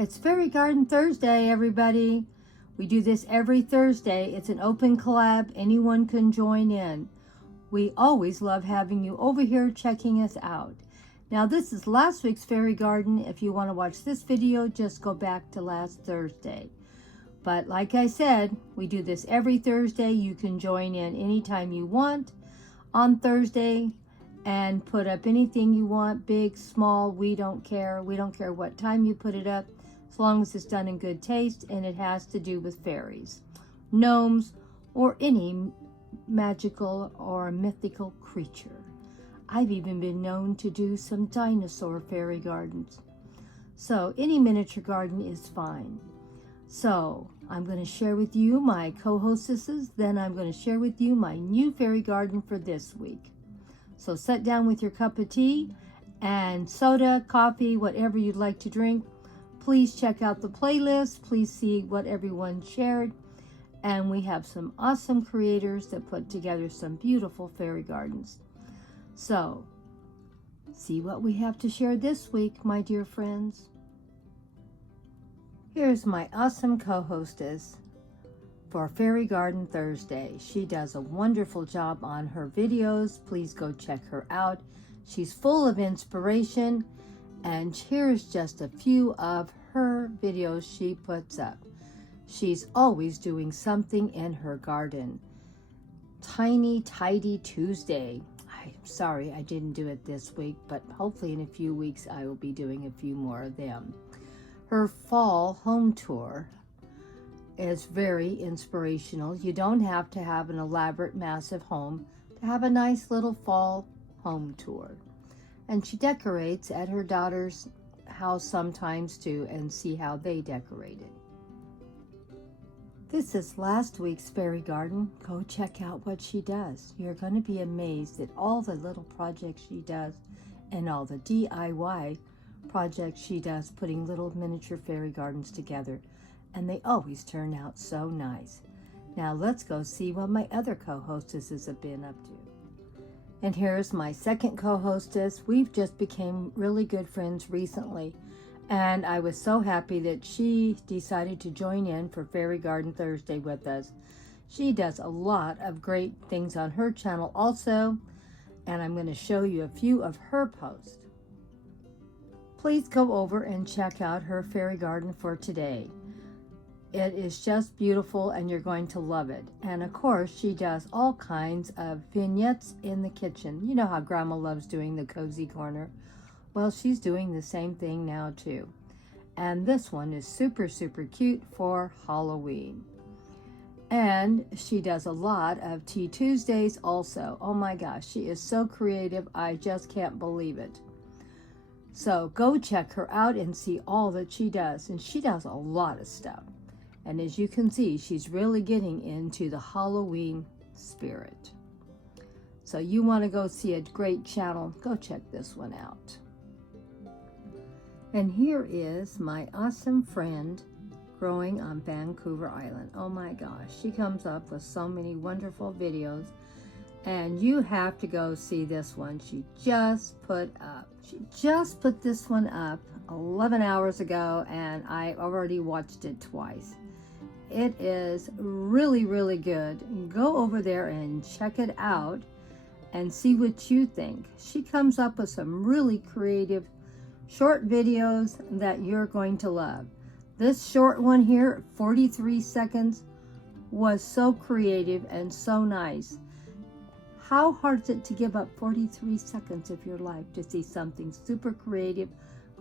It's Fairy Garden Thursday, everybody. We do this every Thursday. It's an open collab. Anyone can join in. We always love having you over here checking us out. Now, this is last week's Fairy Garden. If you want to watch this video, just go back to last Thursday. But like I said, we do this every Thursday. You can join in anytime you want on Thursday and put up anything you want, big, small, we don't care. We don't care what time you put it up, as long as it's done in good taste and it has to do with fairies, gnomes, or any magical or mythical creature. I've even been known to do some dinosaur fairy gardens. So any miniature garden is fine. So I'm going to share with you my co-hostesses, then I'm going to share with you my new fairy garden for this week. So sit down with your cup of tea and soda, coffee, whatever you'd like to drink. Please check out the playlist. Please see what everyone shared. And we have some awesome creators that put together some beautiful fairy gardens. So, see what we have to share this week, my dear friends. Here's my awesome co-hostess for Fairy Garden Thursday. She does a wonderful job on her videos. Please go check her out. She's full of inspiration. And here's just a few of her videos she puts up. She's always doing something in her garden. Tiny Tidy Tuesday. I'm sorry I didn't do it this week, but hopefully in a few weeks I will be doing a few more of them. Her fall home tour is very inspirational. You don't have to have an elaborate, massive home to have a nice little fall home tour. And she decorates at her daughter's house sometimes too, and see how they decorated. This is last week's fairy garden. Go check out what she does. You're going to be amazed at all the little projects she does and all the DIY projects she does, putting little miniature fairy gardens together. And they always turn out so nice. Now let's go see what my other co-hostesses have been up to. And here's my second co-hostess. We've just became really good friends recently. And I was so happy that she decided to join in for Fairy Garden Thursday with us. She does a lot of great things on her channel also. And I'm going to show you a few of her posts. Please go over and check out her fairy garden for today. It is just beautiful and you're going to love it. And of course, she does all kinds of vignettes in the kitchen. You know how Grandma loves doing the cozy corner. Well, she's doing the same thing now too. And this one is super, super cute for Halloween. And she does a lot of Tea Tuesdays also. Oh my gosh, she is so creative. I just can't believe it. So go check her out and see all that she does. And she does a lot of stuff. And as you can see, she's really getting into the Halloween spirit. So you want to go see a great channel, go check this one out. And here is my awesome friend growing on Vancouver Island. Oh my gosh, she comes up with so many wonderful videos. And you have to go see this one she just put up. She just put this one up 11 hours ago and I already watched it twice. It is really, really good. Go over there and check it out and see what you think. She comes up with some really creative short videos that you're going to love. This short one here, 43 seconds, was so creative and so nice. How hard is it to give up 43 seconds of your life to see something super creative?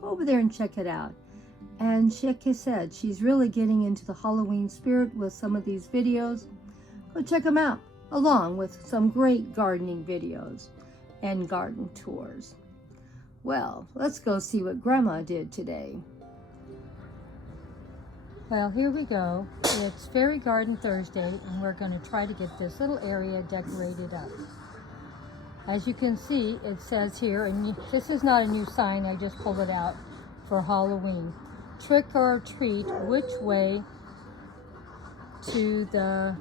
Go over there and check it out. And like I said, she's really getting into the Halloween spirit with some of these videos. Go check them out, along with some great gardening videos and garden tours. Well, let's go see what Grandma did today. Well, here we go. It's Fairy Garden Thursday, and we're going to try to get this little area decorated up. As you can see, it says here, and this is not a new sign, I just pulled it out for Halloween. Trick or treat, which way to the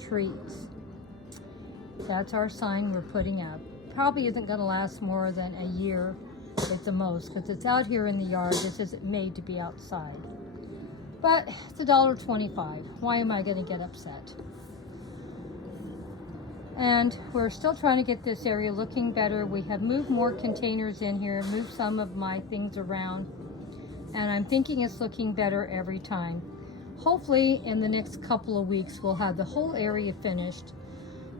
treats? That's our sign we're putting up. Probably isn't going to last more than a year at the most, because it's out here in the yard. This isn't made to be outside. But it's $1.25. Why am I going to get upset? And we're still trying to get this area looking better. We have moved more containers in here, moved some of my things around, and I'm thinking it's looking better every time. Hopefully in the next couple of weeks we'll have the whole area finished.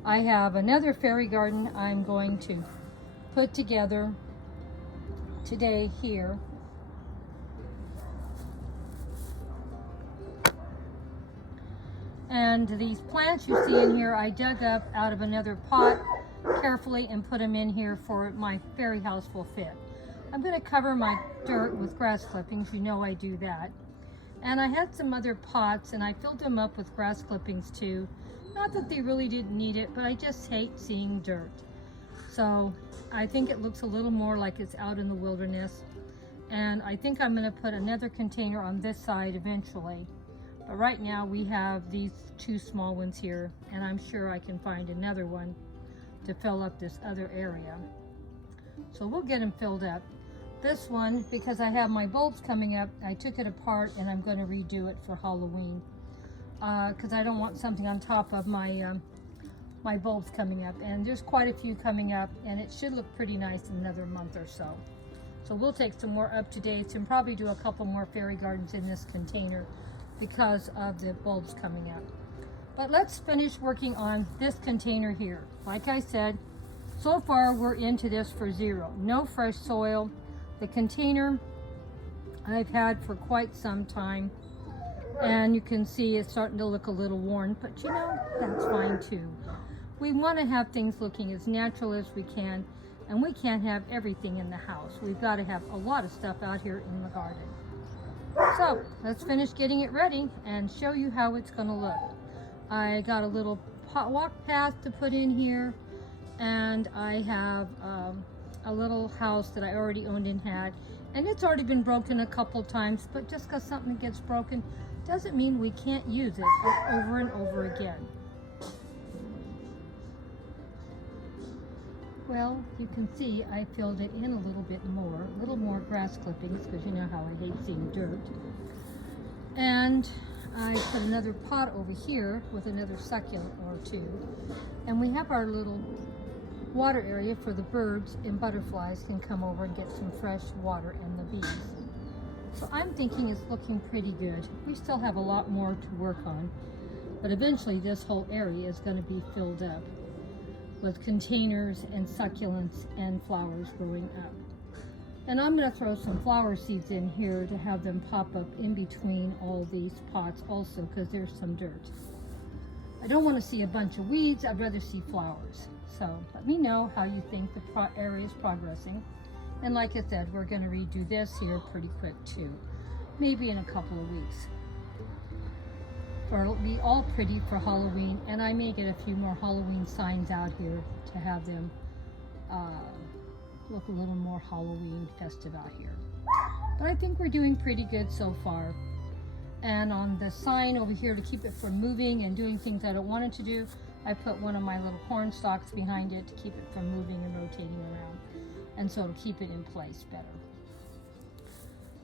I have another fairy garden I'm going to put together today here. And these plants you see in here, I dug up out of another pot carefully and put them in here for my fairy house will fit. I'm going to cover my dirt with grass clippings. You know I do that. And I had some other pots and I filled them up with grass clippings too. Not that they really didn't need it, but I just hate seeing dirt. So I think it looks a little more like it's out in the wilderness. And I think I'm going to put another container on this side eventually. But right now we have these two small ones here, and I'm sure I can find another one to fill up this other area. So we'll get them filled up. This one, because I have my bulbs coming up, I took it apart and I'm going to redo it for Halloween. Because I don't want something on top of my my bulbs coming up. And there's quite a few coming up, and it should look pretty nice in another month or so. So we'll take some more up-to-dates and probably do a couple more fairy gardens in this container because of the bulbs coming up. But let's finish working on this container here. Like I said, so far we're into this for 0. No fresh soil. The container I've had for quite some time, and you can see it's starting to look a little worn, but you know, that's fine too. We want to have things looking as natural as we can, and we can't have everything in the house. We've got to have a lot of stuff out here in the garden. So let's finish getting it ready and show you how it's going to look. I got a little walk path to put in here, and I have a little house that I already owned and had, and it's already been broken a couple times, but just because something gets broken doesn't mean we can't use it over and over again. Well, you can see I filled it in a little more grass clippings, because you know how I hate seeing dirt. And I put another pot over here with another succulent or two. And we have our little water area for the birds and butterflies can come over and get some fresh water, and the bees. So I'm thinking it's looking pretty good. We still have a lot more to work on, but eventually this whole area is going to be filled up with containers and succulents and flowers growing up. And I'm going to throw some flower seeds in here to have them pop up in between all these pots also, because there's some dirt. I don't want to see a bunch of weeds. I'd rather see flowers. So let me know how you think the area is progressing. And like I said, we're going to redo this here pretty quick too. Maybe in a couple of weeks. It'll be all pretty for Halloween, and I may get a few more Halloween signs out here to have them look a little more Halloween festive out here. But I think we're doing pretty good so far. And on the sign over here, to keep it from moving and doing things I don't want it to do, I put one of my little corn stalks behind it to keep it from moving and rotating around, and so to keep it in place better.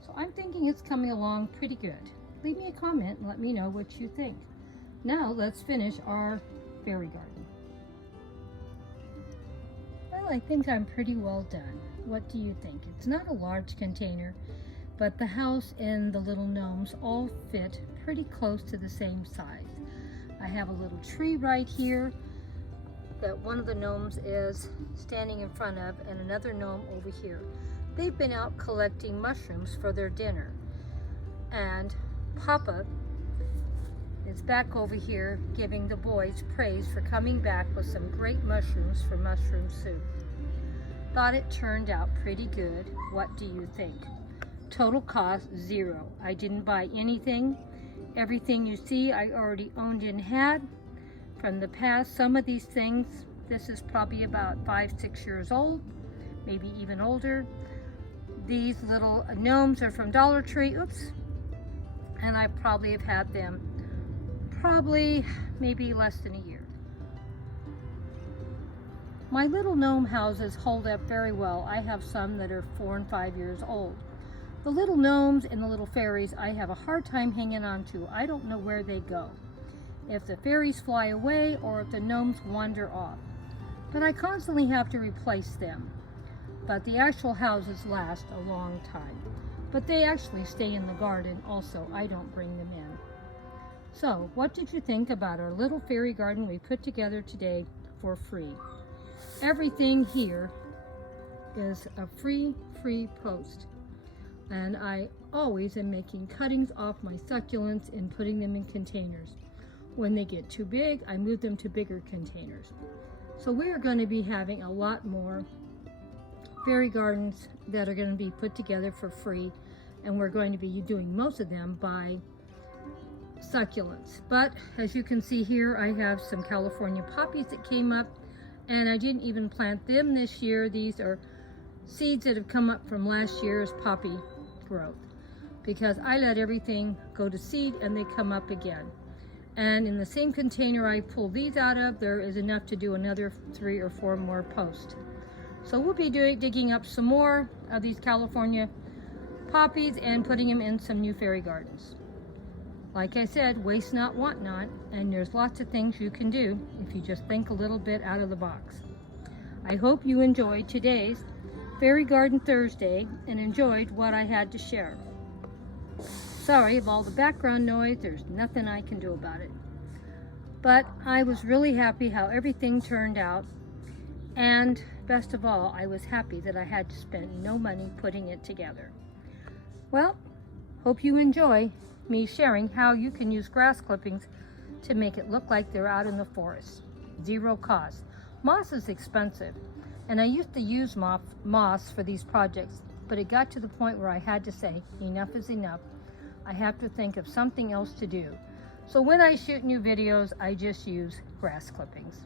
So I'm thinking it's coming along pretty good. Leave me a comment and let me know what you think. Now let's finish our fairy garden. Well, I think I'm pretty well done. What do you think? It's not a large container, but the house and the little gnomes all fit pretty close to the same size. I have a little tree right here that one of the gnomes is standing in front of, and another gnome over here. They've been out collecting mushrooms for their dinner. And Papa is back over here giving the boys praise for coming back with some great mushrooms for mushroom soup. Thought it turned out pretty good. What do you think? Total cost 0. I didn't buy anything. Everything you see I already owned and had from the past. Some of these things, this is probably about 5-6 years old, maybe even older. These little gnomes are from Dollar Tree. Oops. And I probably have had them maybe less than a year. My little gnome houses hold up very well. I have some that are 4 and 5 years old. The little gnomes and the little fairies I have a hard time hanging on to. I don't know where they go. If the fairies fly away or if the gnomes wander off. But I constantly have to replace them. But the actual houses last a long time. But they actually stay in the garden also. I don't bring them in. So, what did you think about our little fairy garden we put together today for free? Everything here is a free post. And I always am making cuttings off my succulents and putting them in containers. When they get too big, I move them to bigger containers. So we are going to be having a lot more fairy gardens that are going to be put together for free, and we're going to be doing most of them by succulents. But as you can see here, I have some California poppies that came up, and I didn't even plant them this year. These are seeds that have come up from last year's poppy growth, because I let everything go to seed and they come up again. And in the same container I pull these out of, there is enough to do another 3 or 4 more posts. So we'll be digging up some more of these California poppies and putting them in some new fairy gardens. Like I said, waste not, want not, and there's lots of things you can do if you just think a little bit out of the box. I hope you enjoyed today's Fairy Garden Thursday and enjoyed what I had to share. Sorry of all the background noise, there's nothing I can do about it. But I was really happy how everything turned out, and best of all, I was happy that I had to spend no money putting it together. Well, hope you enjoy me sharing how you can use grass clippings to make it look like they're out in the forest. 0 cost. Moss is expensive, and I used to use moss for these projects, but it got to the point where I had to say, enough is enough. I have to think of something else to do. So when I shoot new videos, I just use grass clippings.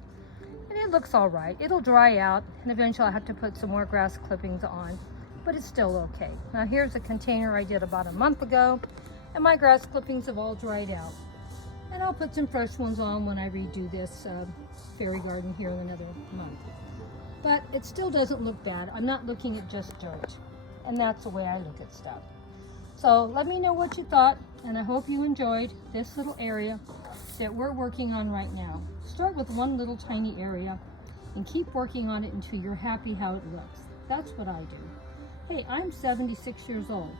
And it looks all right. It'll dry out, and eventually I'll have to put some more grass clippings on, but it's still okay. Now here's a container I did about a month ago, and my grass clippings have all dried out. And I'll put some fresh ones on when I redo this fairy garden here in another month. But it still doesn't look bad. I'm not looking at just dirt. And that's the way I look at stuff. So let me know what you thought, and I hope you enjoyed this little area that we're working on right now. Start with one little tiny area and keep working on it until you're happy how it looks. That's what I do. Hey, I'm 76 years old.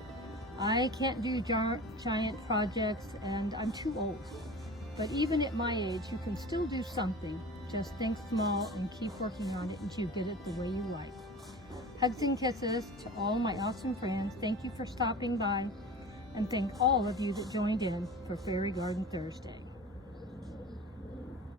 I can't do giant projects, and I'm too old. But even at my age, you can still do something. Just think small and keep working on it until you get it the way you like. Hugs and kisses to all my awesome friends. Thank you for stopping by, and thank all of you that joined in for Fairy Garden Thursday.